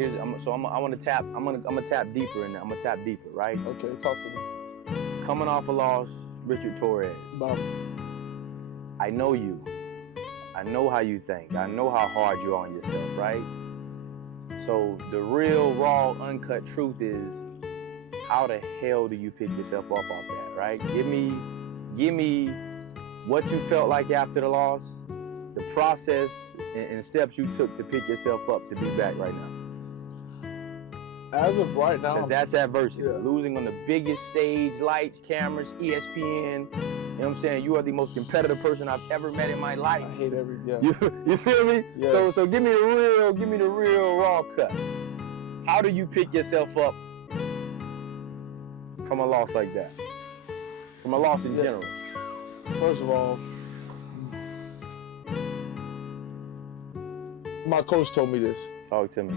I want to tap. I'm gonna tap deeper in there. I'm gonna tap deeper, right? Okay, talk to me. Coming off a loss, Richard Torres. About I know you. I know how you think. I know how hard you are on yourself, right? So the real, raw, uncut truth is, how the hell do you pick yourself up off that, right? Give me what you felt like after the loss, the process and steps you took to pick yourself up to be back right now. as of right now, Because that's adversity. Yeah. Losing on the biggest stage, lights, cameras, ESPN. You know what I'm saying? You are the most competitive person I've ever met in my life. I hate every. Yeah. You feel me? Yes. So give me the real raw cut. How do you pick yourself up from a loss like that? From a loss in general. First of all, my coach told me this. Talk to me.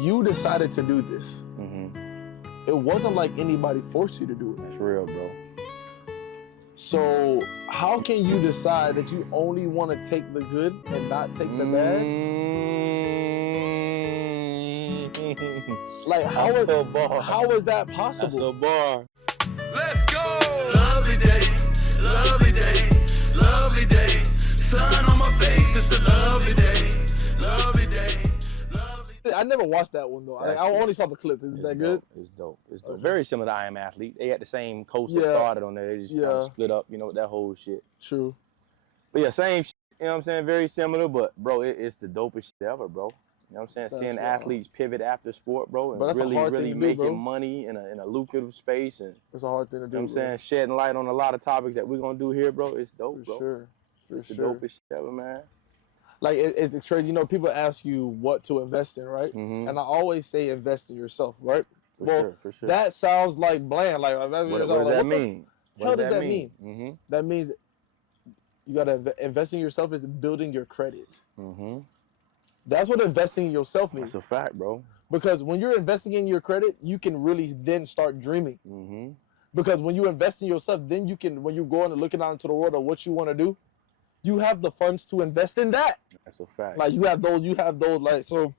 You decided to do this. Mm-hmm. It wasn't like anybody forced you to do it. That's real, bro. So how can you decide that you only want to take the good and not take the bad? Like how is that possible? That's a bar. Let's go! Lovely day, lovely day, lovely day. Sun on my face, it's a lovely day, lovely day, lovely day. I never watched that one though. I only saw the clips. Is that good? It's dope. It's dope. Okay. Very similar to I Am Athlete. They had the same coach that Yeah. started on there. They just kind of split up, you know, with that whole shit. True. But yeah, same shit, you know what I'm saying? Very similar, but bro, it's the dopest shit ever, bro. You know what I'm saying? That's Seeing wild. athletes pivot after sport, bro, But and that's a really, hard really thing to do, making bro. money in a lucrative space, and It's a hard thing to do. you know what I'm bro. saying, shedding light on a lot of topics that we're gonna do here, bro. It's dope, For bro. sure. For It's the sure. dopest shit ever, man. Like it's crazy. You know, people ask you what to invest in, right? Mm-hmm. And I always say invest in yourself, right? For sure. That sounds like bland. Like What does that mean? hell does that mean? Mm-hmm. That means you gotta invest in yourself is building your credit. Mm-hmm. That's what investing in yourself means. That's a fact, bro. Because when you're investing in your credit, you can really then start dreaming. Mm-hmm. Because when you invest in yourself, then you can, when you go and looking out into the world of what you want to do, you have the funds to invest in that. That's a fact. Like you have those, like, so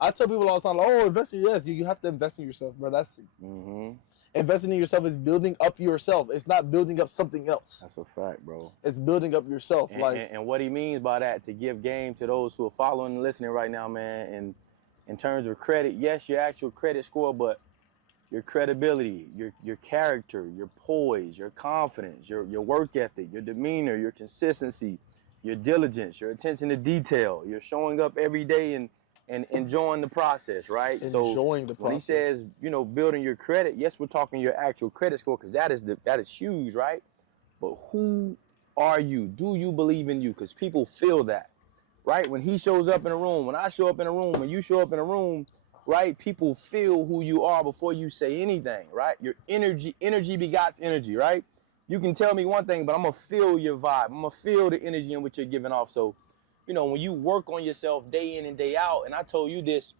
I tell people all the time, like, oh, invest in, yes, you have to invest in yourself, bro. That's, Mm-hmm. investing in yourself is building up yourself. It's not building up something else. That's a fact, bro. It's building up yourself. And what he means by that, to give game to those who are following and listening right now, man, and in terms of credit, yes, your actual credit score, but your credibility, your character, your poise, your confidence, your work ethic, your demeanor, your consistency, your diligence, your attention to detail, you're showing up every day and enjoying the process, right? Enjoying the When he process. says, you know, building your credit, yes, we're talking your actual credit score, because that is huge, right? But who are you? Do you believe in you? Because people feel that, right? When he shows up in a room, when I show up in a room, when you show up in a room, right? People feel who you are before you say anything, right? Your energy begots energy, right? You can tell me one thing, but I'm gonna feel your vibe. I'm gonna feel the energy in which you're giving off. So, you know, when you work on yourself day in and day out, and I told you this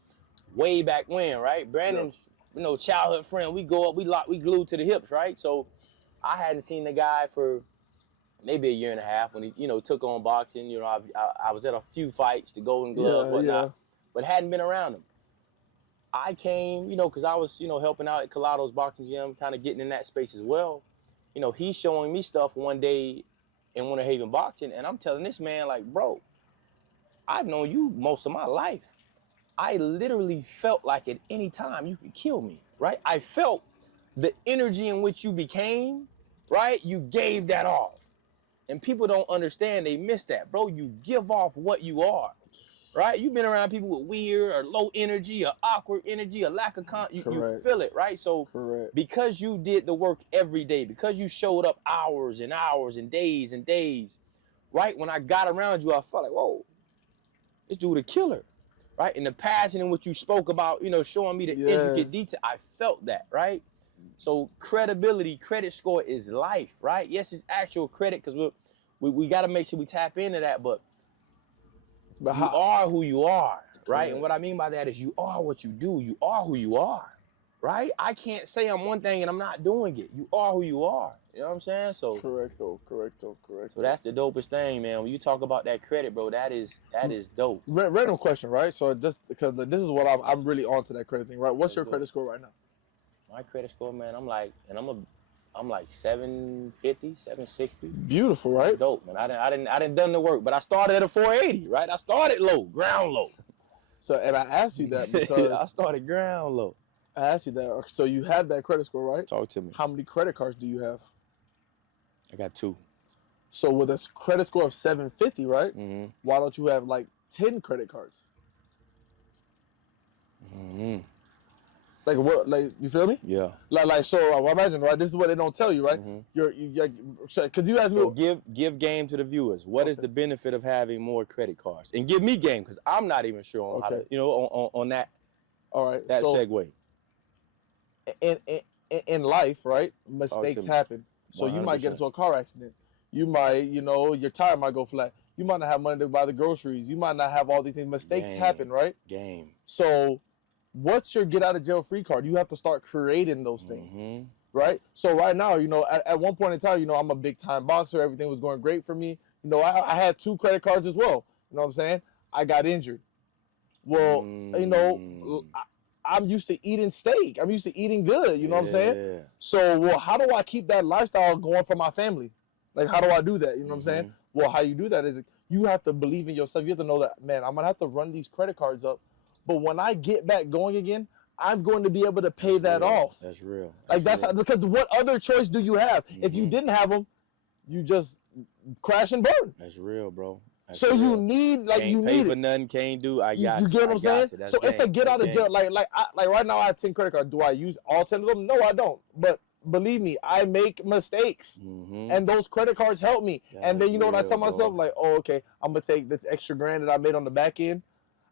way back when, right? Brandon's, you know, childhood friend, we go up, we glued to the hips, right? So I hadn't seen the guy for maybe a year and a half when he, you know, took on boxing. You know, I was at a few fights, the Golden Glove, whatnot, but hadn't been around him. I came, you know, because I was, you know, helping out at Colado's boxing gym, kind of getting in that space as well. You know, he's showing me stuff one day in Winter Haven boxing, and I'm telling this man, like, bro, I've known you most of my life. I literally felt like at any time you could kill me, right? I felt the energy in which you became, right? You gave that off. And people don't understand, they miss that. Bro, you give off what you are, right? You've been around people with weird or low energy or awkward energy or lack of you feel it, right? So because you did the work every day, because you showed up hours and hours and days, right? When I got around you, I felt like, whoa, this dude a killer, right? And the passion in which you spoke about, you know, showing me the intricate detail, I felt that, right? So credibility, credit score is life, right? Yes, it's actual credit, because we got to make sure we tap into that, but you are who you are, right? And what I mean by that is you are what you do. You are who you are, right? I can't say I'm one thing and I'm not doing it. You are who you are. You know what I'm saying? So Correcto. so that's the dopest thing, man. When you talk about that credit, bro, that is dope. Random question, right? So just because this is what I'm really on to that credit thing, right? What's your credit score right now? My credit score, man, I'm like 750, 760. Beautiful, right? Dope, man. I didn't done the work, but I started at a 480, right? I started low, ground low. So, and I asked you that because I started ground low. I asked you that. So you have that credit score, right? Talk to me. How many credit cards do you have? I got 2. So with a credit score of 750, right? Mm-hmm. Why don't you have like 10 credit cards? Mm-hmm. Like what? Like you feel me? Yeah. Like so. I imagine, right? This is what they don't tell you, right? Mm-hmm. Could you ask me? So give game to the viewers. What is the benefit of having more credit cards? And give me game because I'm not even sure on how to, on that. All right. That so, segue. In life, right? Mistakes happen. So you might get 100%. into a car accident. You might, your tire might go flat. You might not have money to buy the groceries. You might not have all these things. Mistakes happen, right? Game. So what's your get out of jail free card? You have to start creating those things, Mm-hmm. right? So right now, at one point in time, I'm a big time boxer. Everything was going great for me. I had 2 credit cards as well. You know what I'm saying? I got injured. Well, I'm used to eating steak. I'm used to eating good. You know what I'm saying? So, well, how do I keep that lifestyle going for my family? Like, how do I do that? You know what I'm saying? Well, how you do that is you have to believe in yourself. You have to know that, man, I'm going to have to run these credit cards up. But when I get back going again, I'm going to be able to pay that off. That's real. That's how, because what other choice do you have? If you didn't have them, you just crash and burn. That's real, bro. That's so real. you need, like, can't you pay need for it. nothing, can't do. I got you. You get what I'm saying? So it's a get out of jail. Like right now, I have 10 credit cards. Do I use all 10 of them? No, I don't. But believe me, I make mistakes, and those credit cards help me. And then you know what I tell myself? Like, oh, okay, I'm gonna take this extra grand that I made on the back end.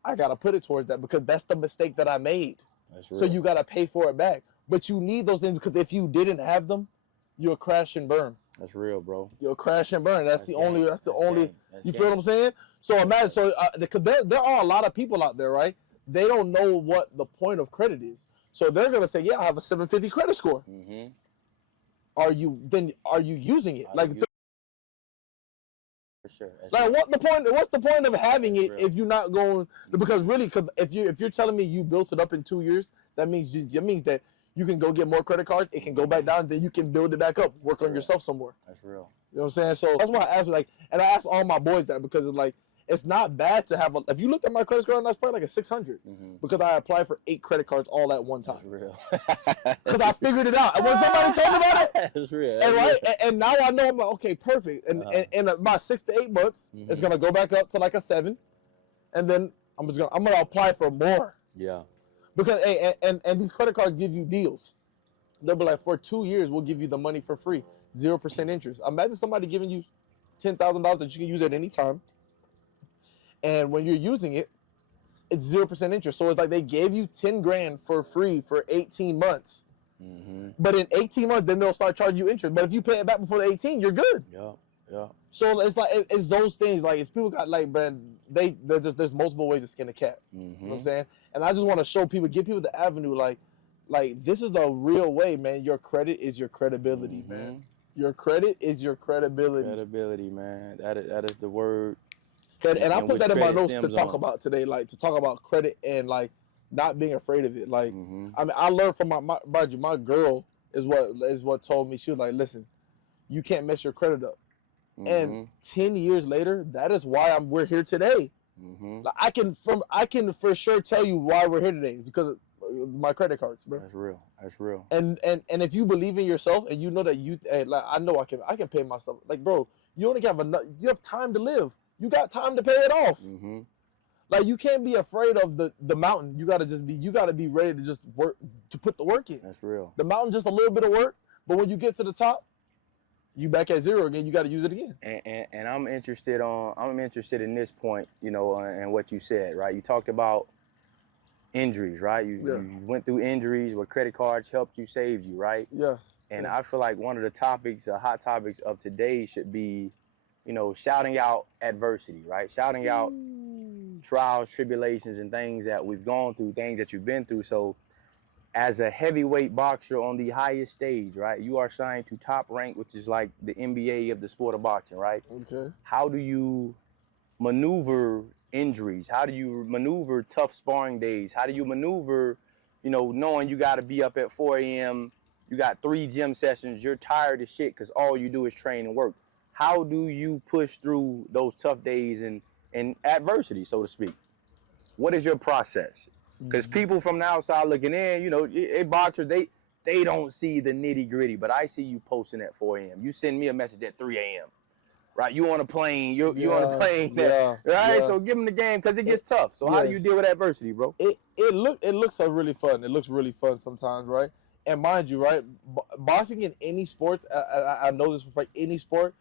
I gotta put it towards that because that's the mistake that I made. That's real. So you gotta pay for it back. But you need those things because if you didn't have them, you'll crash and burn. That's real, bro. You'll crash and burn. That's the only. You feel game. what I'm saying? So imagine. So because there are a lot of people out there, right? They don't know what the point of credit is. So they're gonna say, "Yeah, I have a 750 credit score." Mm-hmm. Are you using it? Like, for sure. like what's the point of having it if you're not going? Because really, because if you're telling me you built it up in 2 years, that means that you can go get more credit cards. It can go back down. Then you can build it back up. Work on yourself some more. That's real. You know what I'm saying? So that's why I asked, and I asked all my boys that because it's like, it's not bad to have if you looked at my credit score, that's probably like a 600 because I applied for 8 credit cards all at one time. That's real. Because I figured it out. And when somebody told me about it, that's real. And now I know, I'm like, okay, perfect. And in about 6 to 8 months, it's gonna go back up to like a 7, and then I'm gonna apply for more. Yeah. Because and these credit cards give you deals. They'll be like, for 2 years, we'll give you the money for free, 0% interest. Imagine somebody giving you $10,000 that you can use at any time. And when you're using it, it's 0% interest. So it's like they gave you 10 grand for free for 18 months. But in 18 months, then they'll start charging you interest. But if you pay it back before the 18, you're good. Yeah. So it's like, it's those things. Like, it's people got, like, man, there's multiple ways to skin a cat. You know what I'm saying? And I just want to show people, give people the avenue, like this is the real way, man. Your credit is your credibility, man. Your credit is your credibility. Credibility, man. That is the word. And I put that in my notes to talk about today, like to talk about credit and like not being afraid of it. Like, I mean, I learned from my girl is what told me. She was like, listen, you can't mess your credit up. And 10 years later, that is why we're here today. Like, I can for sure tell you why we're here today. It's because of my credit cards, bro. That's real. And if you believe in yourself and you know that like, I know I can pay my stuff. Like, bro, you only have you have time to live. You got time to pay it off. Like, you can't be afraid of the mountain. You gotta be ready to just work, to put the work in. That's real. The mountain, just a little bit of work, but when you get to the top, you back at zero again. You got to use it again. And I'm interested in this point, and what you said, right? You talked about injuries, right? You went through injuries where credit cards helped you, saved you, right? Yes. And I feel like one of the hot topics of today should be, shouting out adversity, right? Shouting out trials, tribulations, and things that we've gone through, things that you've been through. So as a heavyweight boxer on the highest stage, right? You are signed to Top Rank, which is like the NBA of the sport of boxing, right? Okay. How do you maneuver injuries? How do you maneuver tough sparring days? How do you maneuver, knowing you got to be up at 4 a.m., you got 3 gym sessions, you're tired as shit because all you do is train and work. How do you push through those tough days and adversity, so to speak? What is your process? Because people from the outside looking in, a boxer, they don't see the nitty gritty, but I see you posting at 4 a.m. You send me a message at 3 a.m. Right? You on a plane, you on a plane, right? Yeah. So give them the game because it gets tough. So how do you deal with adversity, bro? It looks really fun. It looks really fun sometimes, right? And mind you, right, boxing in any sport, I know this for any sport,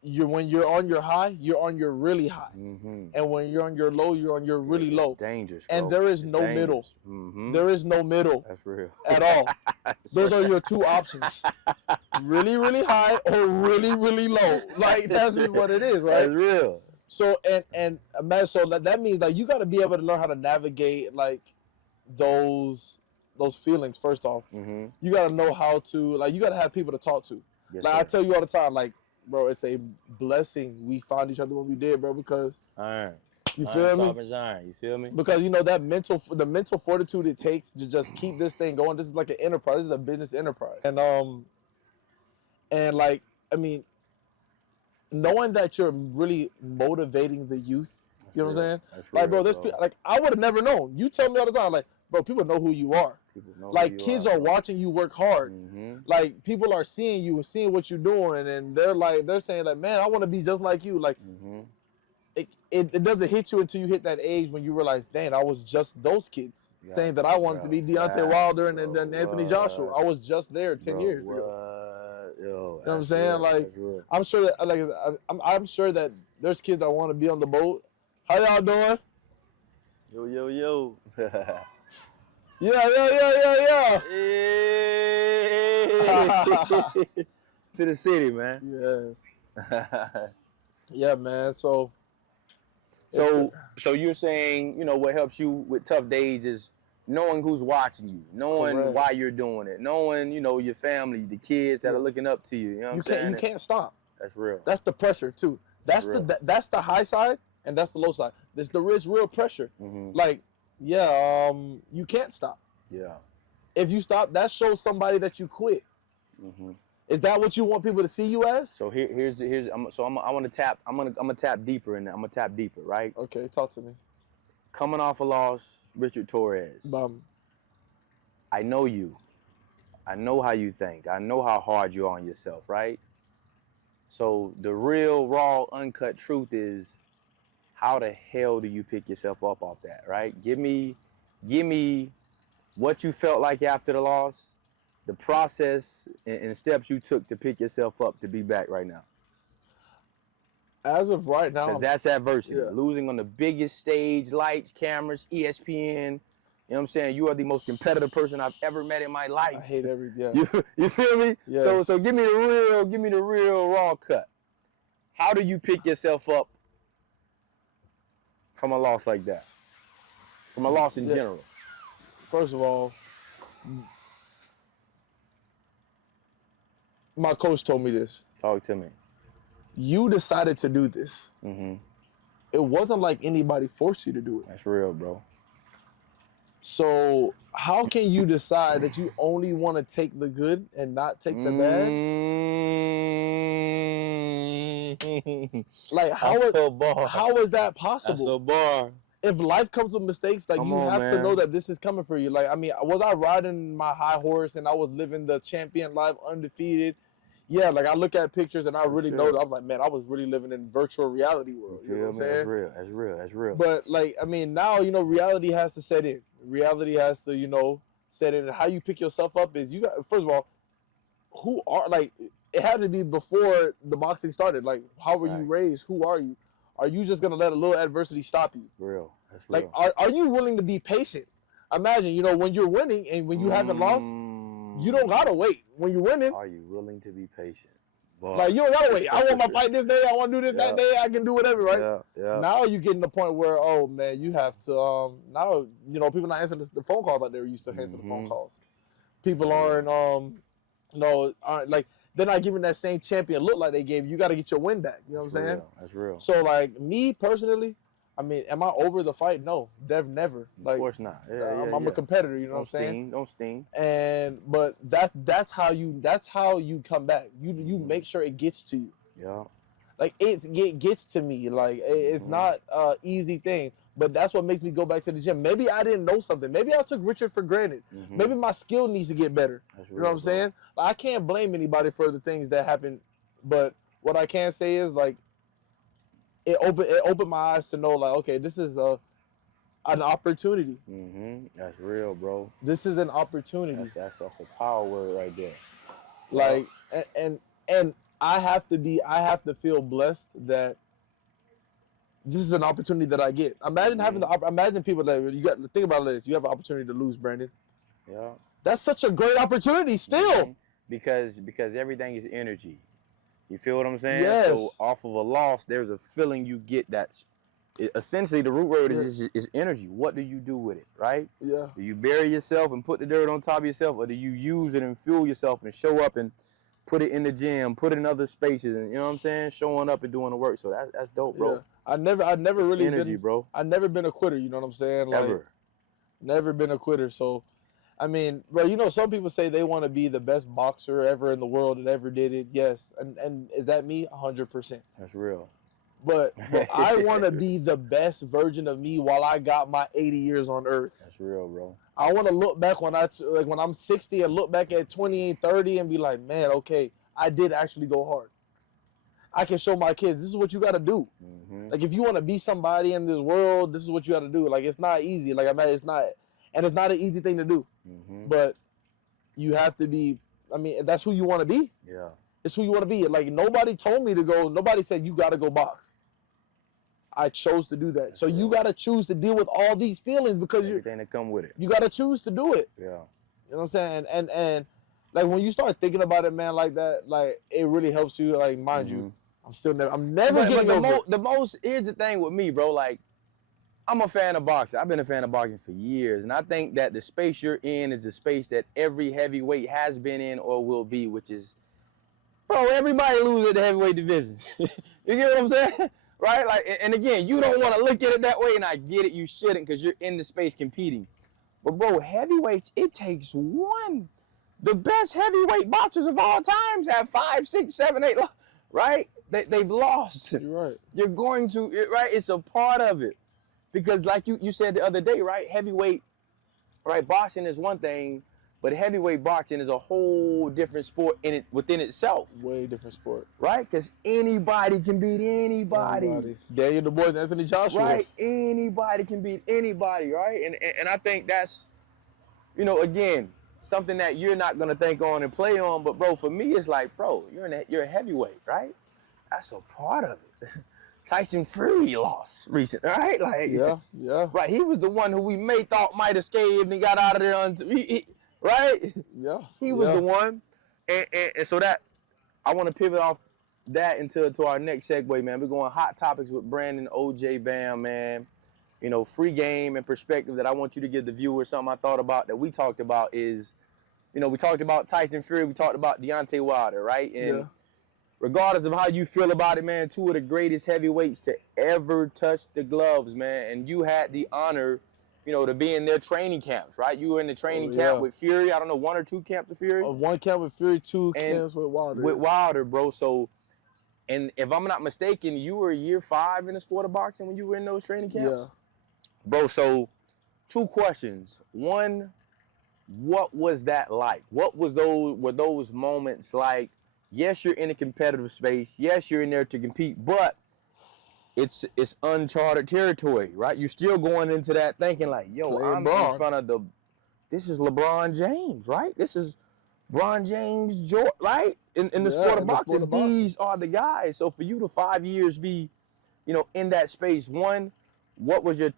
when you're on your high, you're on your really high. Mm-hmm. And when you're on your low, you're on your really low. Dangerous, bro. And there is no middle. Mm-hmm. There is no middle. That's real. At all. Those are your 2 options. Really, really high or really, really low. Like, that's what it is, right? That's real. So, and so that means that you got to be able to learn how to navigate, like, those feelings, first off. Mm-hmm. You got to know how to, you got to have people to talk to. Yes, I tell you all the time, bro, it's a blessing we found each other when we did, bro, because you feel me? You feel me? Because that the mental fortitude it takes to just keep this thing going. This is like an enterprise. This is a business enterprise. And knowing that you're really motivating the youth, you know what I'm saying? That's real, bro, there's I would have never known. You tell me all the time, bro, people know who you are. Kids are watching you work hard. Mm-hmm. People are seeing you and seeing what you're doing, and they're saying man, I want to be just like you. Mm-hmm. It doesn't hit you until you hit that age when you realize, dang, I was just those kids saying that I wanted to be Deontay Wilder and then Anthony Joshua. I was just there 10 years ago. Yo, you know what I'm saying? I'm sure that I'm sure that there's kids that want to be on the boat. How y'all doing? Yo. Yeah. To the city, man. Yes. Yeah, man. So you're saying, what helps you with tough days is knowing who's watching you, knowing why you're doing it, knowing, your family, the kids that are looking up to you. You know what I'm saying? You can't stop. That's real. That's the pressure too. That's the high side and that's the low side. There's real pressure. Mm-hmm. You can't stop. Yeah. If you stop, that shows somebody that you quit. Mm-hmm. Is that what you want people to see you as? So I'm gonna tap deeper in there. I'm gonna tap deeper, right? Okay, talk to me. Coming off a loss, Richard Torres. I know you. I know how you think. I know how hard you're on yourself, right? So the real, raw, uncut truth is, how the hell do you pick yourself up off that, right? Give me what you felt like after the loss, the process and steps you took to pick yourself up to be back right now. As of right now, because that's adversity. Yeah. Losing on the biggest stage, lights, cameras, ESPN. You know what I'm saying? You are the most competitive person I've ever met in my life. I hate everything. Yeah. You feel me? Yes. So give me the real raw cut. How do you pick yourself up from a loss like that? From a loss in general. First of all, my coach told me this. Talk to me. You decided to do this. Mm-hmm. It wasn't like anybody forced you to do it. That's real, bro. So how can you decide that you only want to take the good and not take the bad? How is that possible? That's a bar. If life comes with mistakes, you have to know that this is coming for you. Was I riding my high horse and I was living the champion life undefeated? Yeah, I look at pictures and I really know that I'm like, man, I was really living in virtual reality world. You know what I'm saying? That's real. But now, reality has to set in. Reality has to, set in. And how you pick yourself up is first of all, it had to be before the boxing started. How were you raised? Who are you? Are you just gonna let a little adversity stop you? Real. That's real. Are you willing to be patient? Imagine, when you're winning and when you haven't lost, you don't gotta wait. When you're winning, are you willing to be patient? Like, you don't gotta wait. I want my fight this day. I want to do this that day. I can do whatever, right? Yeah. Now you get in the point where, oh man, you have to. Now people not answering the phone calls like they were used to answer the phone calls. People aren't aren't like they're not giving that same champion look like they gave you. You got to get your win back. You know what I'm saying? That's real. So like me personally, I mean, am I over the fight? No, never. Like, of course not. I'm a competitor. You know what I'm saying? Don't sting. But that's how you come back. You make sure it gets to you. Yeah. Like it gets to me. Like it's not an easy thing. But that's what makes me go back to the gym. Maybe I didn't know something. Maybe I took Richard for granted. Maybe my skill needs to get better. That's you know what I'm saying? Like, I can't blame anybody for the things that happen. But what I can say is like it opened my eyes to know like, okay, this is an opportunity. That's real, bro. This is an opportunity. That's a power word right there. Like and I have to feel blessed that this is an opportunity that I get. Imagine having imagine people that you got think about this. You have an opportunity to lose, Brandon. Yeah. That's such a great opportunity still. Because everything is energy. You feel what I'm saying? Yes. So off of a loss, there's a feeling you get essentially the root word is energy. What do you do with it, right? Yeah. Do you bury yourself and put the dirt on top of yourself, or do you use it and fuel yourself and show up and put it in the gym, put it in other spaces, and you know what I'm saying? Showing up and doing the work. So that's dope, bro. Yeah. I never really energy, bro. I've never been a quitter, you know what I'm saying? Like, Ever. Never been a quitter. So I mean, bro, some people say they want to be the best boxer ever in the world that ever did it. Yes. And is that me? 100%. That's real. But I want to be the best version of me while I got my 80 years on earth. That's real, bro. I want to look back when I'm 60 and look back at 20 and 30 and be like, man, okay, I did actually go hard. I can show my kids, this is what you got to do. Like, if you want to be somebody in this world, this is what you got to do. Like, it's not easy. Like, it's not an easy thing to do. But you have to be, that's who you want to be. Yeah. It's who you want to be. Like, nobody told me to go, nobody said you got to go box. I chose to do that. So you got to choose to deal with all these feelings because everything that come with it. You got to choose to do it. Yeah. You know what I'm saying? And like, when you start thinking about it, man, like that, like, it really helps you. Like, mind you, I'm never getting over it. Here's the thing with me, bro. Like, I'm a fan of boxing. I've been a fan of boxing for years, and I think that the space you're in is the space that every heavyweight has been in or will be, which is, bro, everybody loses at the heavyweight division. You get what I'm saying? Right? Like, and again, you don't want to look at it that way, and I get it. You shouldn't, because you're in the space competing. But, bro, heavyweights, it takes one. The best heavyweight boxers of all times have 5, 6, 7, 8, right? They've lost. You're right. You're going to, right? It's a part of it. Because like you said the other day, right? Heavyweight, right? Boxing is one thing, but heavyweight boxing is a whole different sport within itself. Way different sport. Right? Because anybody can beat anybody. Daniel Du Bois, Anthony Joshua. Right? Anybody can beat anybody, right? And I think that's, again, something that you're not going to think on and play on. But, bro, for me, it's like, bro, you're a heavyweight, right? That's a part of it. Tyson Fury lost recently, right? Like, yeah. Right, he was the one who we thought might escape and he got out of there, right? Yeah. He was the one. And so that, I want to pivot off that into our next segue, man. We're going hot topics with Brandon Ojbam, man. Free game and perspective that I want you to give the viewers. Something I thought about that we talked about is, we talked about Tyson Fury, we talked about Deontay Wilder, right? And regardless of how you feel about it, man, two of the greatest heavyweights to ever touch the gloves, man. And you had the honor, to be in their training camps, right? You were in the training camp with Fury. I don't know, 1 or 2 camps with Fury? One camp with Fury, 2 camps with Wilder. With Wilder, bro. So, and if I'm not mistaken, you were year 5 in the sport of boxing when you were in those training camps? Yeah. Bro, so 2 questions. One, what was that like? Were those moments like? Yes, you're in a competitive space. Yes, you're in there to compete, but it's uncharted territory, right? You're still going into that thinking like, yo, I'm in front of this is LeBron James, right? This is LeBron James, right? In the sport of boxing, these are the guys. So for you to 5 years be, in that space, one, what was your,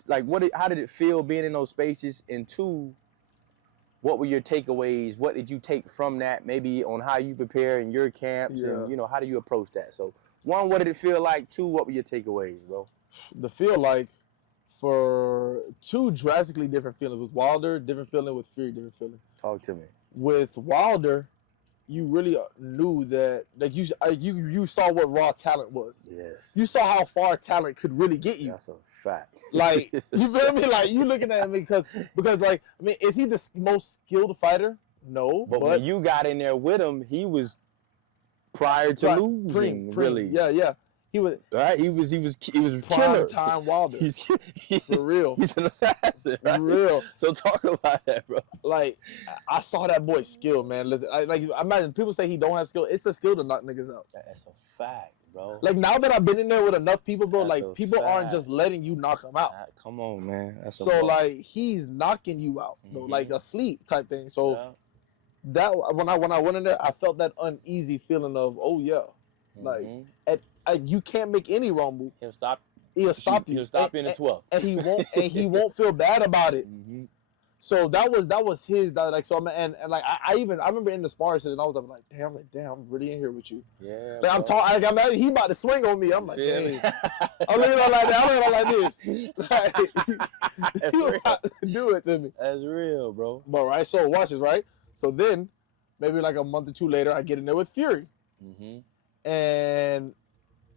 how did it feel being in those spaces? And 2, what were your takeaways? What did you take from that? Maybe on how you prepare in your camps, Yeah. and how do you approach that? So, one, what did it feel like? Two, what were your takeaways, bro? The feel like for two drastically different feelings. With Wilder, different feeling. With Fury, different feeling. Talk to me. With Wilder, you really knew that, like you saw what raw talent was. Yes. You saw how far talent could really get you. That's a fact. Like, you feel me? Like, you looking at me because like, I mean, is he the most skilled fighder? No, But when you got in there with him, he was prior to losing, really. Yeah. He was Right? He was prime killer. time Wilder. For real. He's an assassin, right? For real. So talk about that, bro. Like, I saw that boy's skill, man. Listen, I imagine people say he don't have skill. It's a skill to knock niggas out. That's a fact, bro. Like, now that I've been in there with enough people, bro, That's a like, people aren't fact. just letting you knock them out. Come on, man. That's a So, bar. like, he's knocking you out, bro, Mhm. like asleep type thing. So, Yeah. that when I went in there, I felt that uneasy feeling of, oh, yeah. Like, Mhm. you can't make any wrong move. He'll stop. He'll stop you. He'll stop you in the 12th. And he won't feel bad about it. Mm-hmm. So that was his, like, so and like I remember in the sparring session, I was like, damn, I'm really in here with you. Yeah. Like, I'm talking, like, he about to swing on me. I'm like, Feel me? dang. I'm looking at it like that. I'm looking at it like this. Like, That's you real. about to do it to me. That's real, bro. But right, so watch this, right? So then, maybe like a month or two later, I get in there with Fury. Mm-hmm. And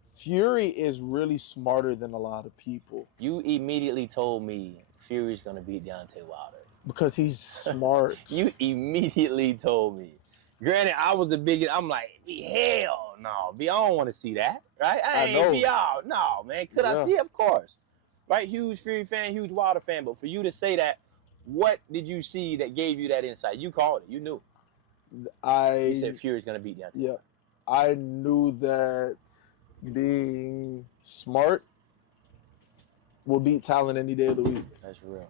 Fury is really smarter than a lot of people You immediately told me Fury's gonna beat Deontay Wilder. because he's smart. You immediately told me. Granted, I was the biggest. I'm like, hell no, B. I don't want to see that, right? I know. ain't be out. No, man. Could I Yeah. see it? Of course. Right? Huge Fury fan, huge Wilder fan. But for you to say that, what did you see that gave you that insight? You called it. You knew. You said Fury's gonna beat Deontay. Yeah, I knew that being smart will beat talent any day of the week. That's real.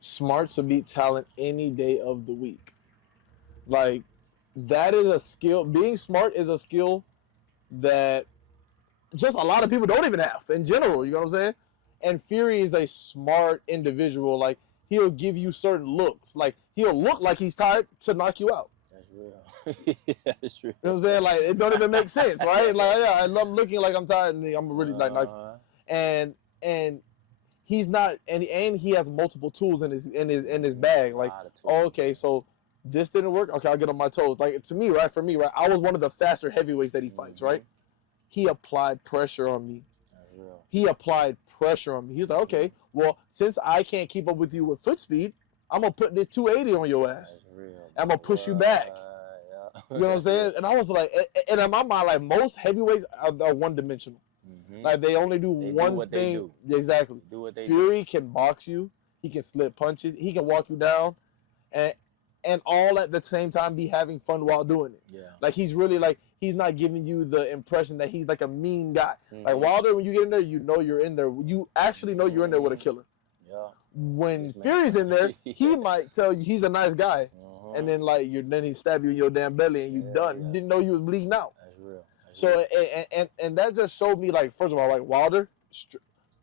Smarts will beat talent any day of the week. Like, that is a skill. Being smart is a skill that just a lot of people don't even have in general. You know what I'm saying? And Fury is a smart individual. Like, he'll give you certain looks. Like, he'll look like he's tired to knock you out. That's real. That's true. You know what I'm saying? Like, it don't even make sense, right? Like, yeah, I'm looking like I'm tired and I'm really like and he's not, and he has multiple tools in his bag. Like, oh, okay, so this didn't work. Okay, I'll get on my toes. Like, to me, right? For me, right? I was one of the faster heavyweights that he fights, right? He applied pressure on me. That's real. He applied pressure on me. He's like, okay, well, since I can't keep up with you with foot speed, I'm gonna put this 280 on your ass. That's real. I'm gonna push you back. Yeah. You know what I'm saying? And I was like, and in my mind, like, most heavyweights are one-dimensional. Mm-hmm. Like, they only do They do one what they thing. do. Exactly. Do what they do. Fury can box you. He can slip punches. He can walk you down, and all at the same time be having fun while doing it. Yeah. Like, he's really, like, he's not giving you the impression that he's like a mean guy. Mhm. Like, Wilder, when you get in there, you know you're in there. You actually know you're in there with a killer. Yeah. When Yes, man. Fury's in there, he might tell you he's a nice guy, Uh-huh. and then like then he stab you in your damn belly and you Yeah, done. yeah. You didn't know you was bleeding out. That's real. That's So and that just showed me, like, first of all, like, Wilder,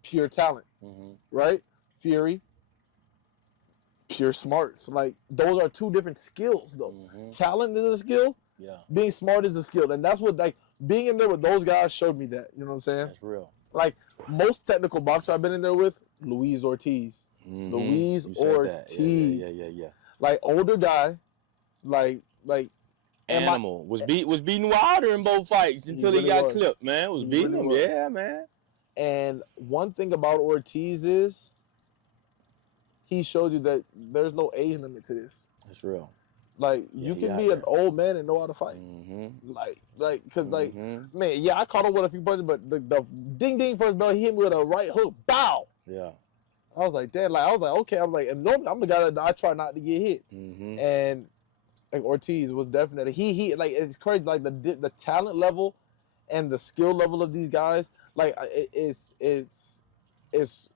pure talent, real. right? Fury, pure smarts. Like, those are two different skills, though. Mm-hmm. Talent is a skill. Yeah. Being smart is a skill, and that's what, like, being in there with those guys showed me that. You know what I'm saying? That's real. Like, most technical boxer I've been in there with, Luis Ortiz. Mhm. Luis You said that. Ortiz. Yeah. Like, older guy, like and my- Animal was beating Wilder in both fights until he really got was. clipped, man. Was He beating really him. was. Yeah, man. And one thing about Ortiz is he showed you that there's no age limit to this. That's real. Like, Yeah, you he can out be an there. old man and know how to fight. Mm-hmm. Like, cause like, Mhm. man, yeah, I caught him with a few punches, but the ding ding first bell, he hit me with a right hook, bow. Yeah. I was like, damn, like, I was like, okay, I'm like, and normally I'm the guy that I try not to get hit. Mm-hmm. And like, Ortiz was definitely he like, it's crazy, like the talent level and the skill level of these guys, like, it's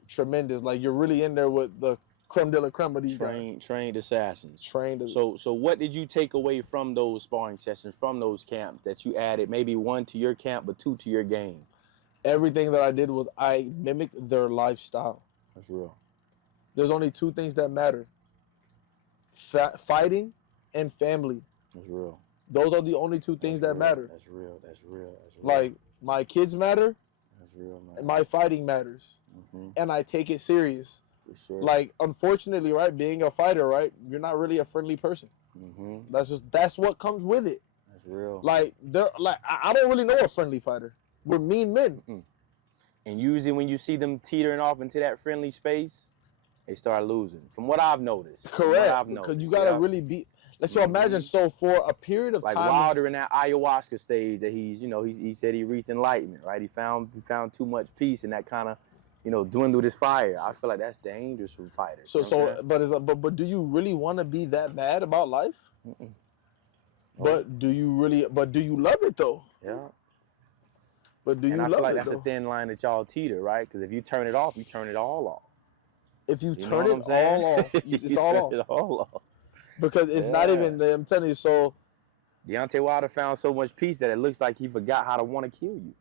tremendous. Like, you're really in there with the creme de la creme of these guys. Trained assassins. Trained. So what did you take away from those sparring sessions, from those camps that you added? Maybe one to your camp, but two to your game. Everything that I did was I mimicked their lifestyle. That's real. There's only two things that matter: fighting and family. That's real. Those are the only two things that matter. That's real. That's real. That's real. Like, my kids matter, that's real, man. and my fighting matters. And I take it serious. For sure. Like, unfortunately, right, being a fighter, right, you're not really a friendly person. That's what comes with it. That's real. Like, I don't really know a friendly fighter. We're mean men. And usually when you see them teetering off into that friendly space, they start losing. From what I've noticed. Correct. Because you gotta really be. So imagine, so for a period of like time, Wilder in that ayahuasca stage that he said he reached enlightenment, right? He found too much peace, and that kind of, dwindled his fire. I feel like that's dangerous for fighters. But do you really want to be that mad about life? But do you love it though? Yeah. But do you and I love feel like it that's though? a thin line that y'all teeter, right? Because if you turn it off, you turn it all off. If you know turn what it I'm saying? all off, it's all off. It all off. Because it's not even. I'm telling you. So Deontay Wilder found so much peace that it looks like he forgot how to want to kill you.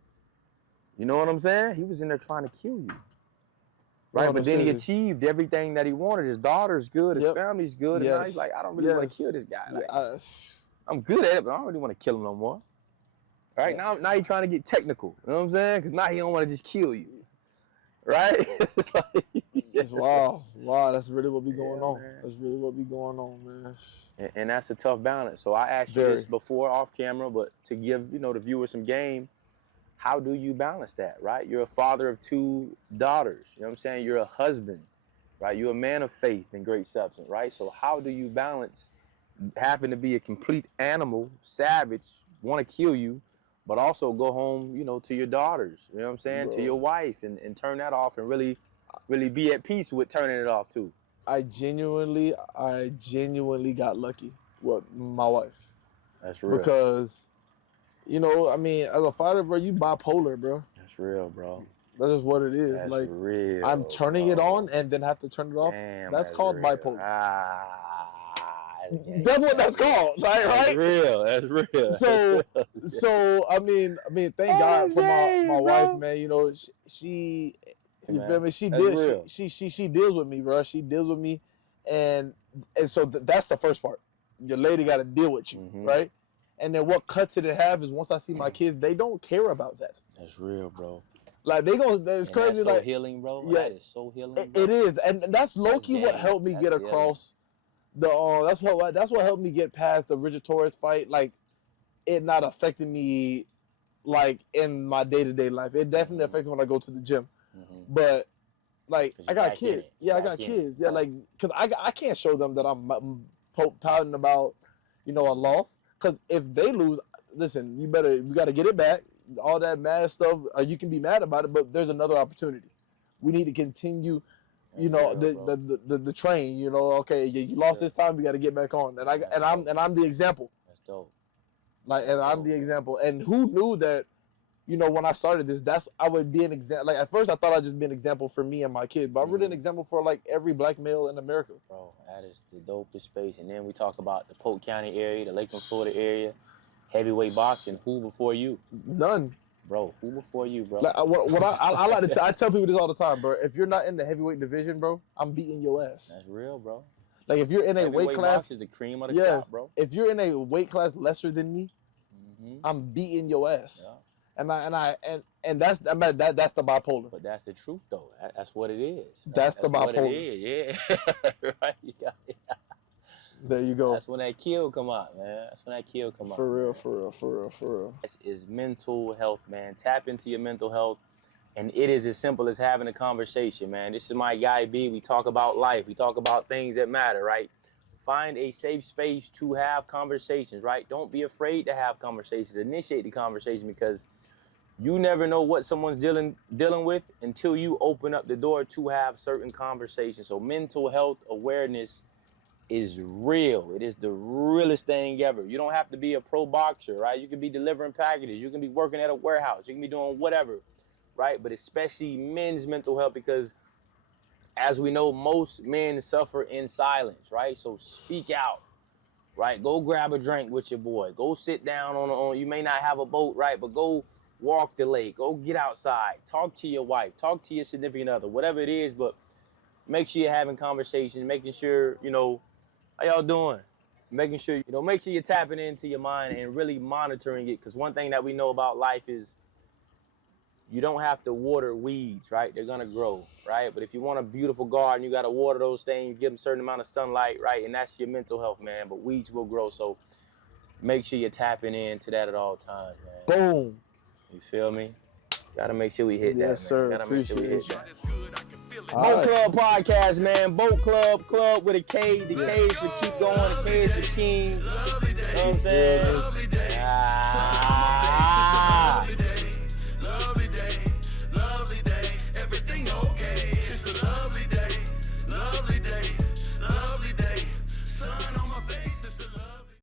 You know what I'm saying? He was in there trying to kill you. Right, No, but then he serious. achieved everything that he wanted. His daughter's good, his family's good, and now he's like, I don't really want to kill this guy. Like, I'm good at it, but I don't really want to kill him no more. Right? Now he's trying to get technical. You know what I'm saying? Because now he don't want to just kill you. Right? It's like, it's wow. That's really what be going on. Man. That's really what be going on, man. And that's a tough balance. So I asked you Very. this before off camera, but to give the viewers some game, how do you balance that, right? You're a father of 2 daughters. You know what I'm saying? You're a husband, right? You're a man of faith and great substance, right? So how do you balance having to be a complete animal, savage, want to kill you, but also go home, to your daughters, you know what I'm saying? Bro. To your wife and turn that off and really be at peace with turning it off too. I genuinely got lucky with my wife. That's real. Because, I mean, as a fighter, bro, you bipolar, bro. That's real, bro. That's just what it is. That's like, real. I'm turning it on and then have to turn it off. Damn, that's called real. bipolar. That's what that's called, right? That's real. That's real. So I mean, thank God for my wife, man. She you feel me? She deals with me, bro. She deals with me, and so that's the first part. Your lady got to deal with you, right? And then what cuts it in half is once I see my kids, they don't care about that. That's real, bro. Like it's crazy. That's so like healing, bro. Yeah, that is so healing. It is, and that's low key what helped me get That's across that's what helped me get past the Richard Torres fight. Like it not affecting me, like in my day-to-day life. It definitely affects me when I go to the gym, but like I got kids. Yeah, I got kids. Yeah, like because I can't show them that I'm pouting about a loss. Because if they lose, listen, we got to get it back. All that mad stuff, you can be mad about it, but there's another opportunity. We need to continue, the train. Okay, you lost this time, we got to get back on. And I'm the example. That's dope. I'm the example. And who knew that? When I started this, I would be an example. Like at first, I thought I'd just be an example for me and my kids, but I'm really an example for like every black male in America. Bro, that is the dopest space. And then we talk about the Polk County area, the Lakeland, Florida area, heavyweight boxing. Who before you? None. Bro, who before you, bro? Like, what I like to I tell people this all the time, bro. If you're not in the heavyweight division, bro, I'm beating your ass. That's real, bro. Like if you're in a weight class, box is the cream of the crop, bro. If you're in a weight class lesser than me, I'm beating your ass. Yeah. And that's the bipolar. But that's the truth, though. That's what it is. That's the bipolar. What it is. Yeah. Right. There you go. That's when that kill come out, man. For real. This is mental health, man. Tap into your mental health. And it is as simple as having a conversation, man. This is my guy, B. We talk about life. We talk about things that matter, right? Find a safe space to have conversations, right? Don't be afraid to have conversations. Initiate the conversation because you never know what someone's dealing with until you open up the door to have certain conversations. So mental health awareness is real. It is the realest thing ever. You don't have to be a pro boxer, right? You can be delivering packages. You can be working at a warehouse. You can be doing whatever, right? But especially men's mental health because as we know, most men suffer in silence, right? So speak out, right? Go grab a drink with your boy. Go sit down on you may not have a boat, right? But go walk the lake. Go get outside. Talk to your wife. Talk to your significant other, whatever it is. But make sure you're having conversations, making sure, How y'all doing? Making sure, make sure you're tapping into your mind and really monitoring it. Because one thing that we know about life is you don't have to water weeds, right? They're going to grow, right? But if you want a beautiful garden, you got to water those things, give them a certain amount of sunlight, right? And that's your mental health, man. But weeds will grow. So make sure you're tapping into that at all times, man. Boom. You feel me? Gotta make sure we hit that, man. Yes, sir. Gotta make sure we hit Appreciate that. All Boat right. Club podcast, man. Boat Club with a K. The K is for keep going. The K is for king. You know what I'm saying?